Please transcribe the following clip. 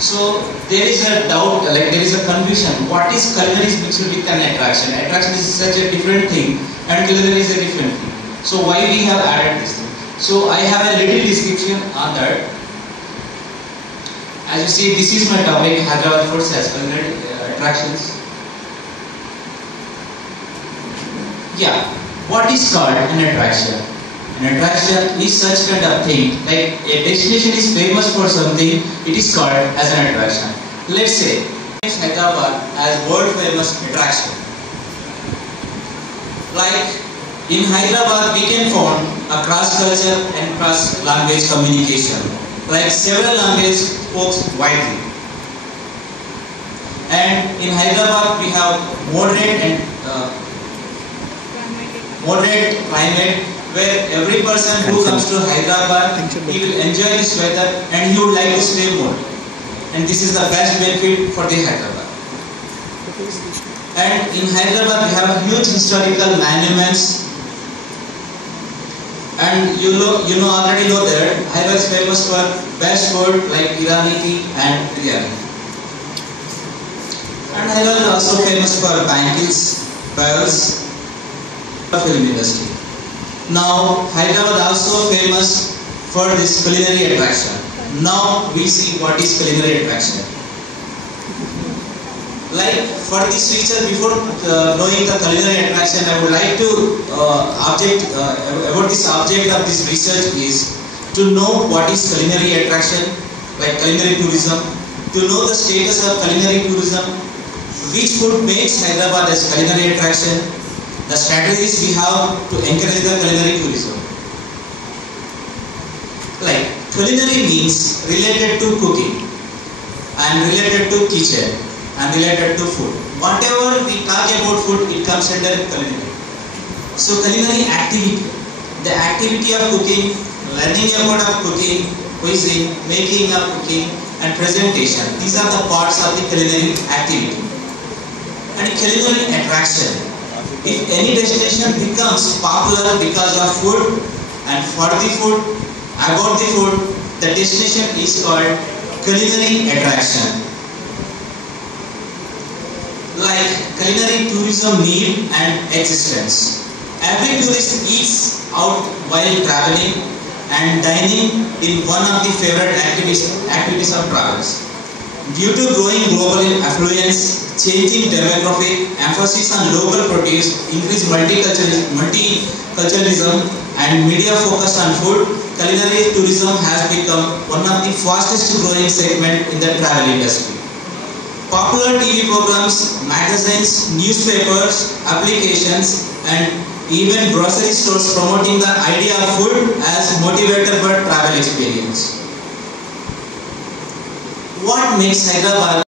So there is a doubt, like there is a confusion. What is culinary is mixed with an attraction? Attraction is such a different thing, and culinary is a different thing. So why we have added this thing? So I have a little description on that. As you see, this is my topic: Hyderabad foods as culinary attractions. Yeah, what is called an attraction? An attraction is such kind of thing, like a destination is famous for something, it is called as an attraction. Let's say Hyderabad as world famous attraction. Like in Hyderabad we can find a cross culture and cross language communication. Like several languages spoken widely. And in Hyderabad we have moderate climate where every person who comes to Hyderabad, he will enjoy this weather and he would like to stay more. And this is the best benefit for the Hyderabad. And in Hyderabad we have huge historical monuments. And you already know that Hyderabad is famous for best food like Irani tea and biryani. And Hyderabad is also famous for bangles, pearls, film industry. Now Hyderabad also famous for this culinary attraction. Now we see what is culinary attraction. Like for this feature, before knowing the culinary attraction, I would like to about this object of this research is to know what is culinary attraction, like culinary tourism, to know the status of culinary tourism, which food makes Hyderabad as culinary attraction, the strategies we have to encourage the culinary tourism. Like culinary means related to cooking and related to kitchen and related to food. Whatever we talk about food, it comes under culinary. So culinary activity, the activity of cooking, learning about of cooking, cuisine, making of cooking and presentation. These are the parts of the culinary activity. And culinary attraction. If any destination becomes popular because of food and for the food, about the food, the destination is called culinary attraction. Like culinary tourism need and existence. Every tourist eats out while traveling and dining in one of the favorite activities of travels. Due to growing global affluence, changing demographic, emphasis on local produce, increased multiculturalism and media focus on food, culinary tourism has become one of the fastest growing segment in the travel industry. Popular TV programs, magazines, newspapers, applications and even grocery stores promoting the idea of food as motivator for travel experience. What makes Hyderabad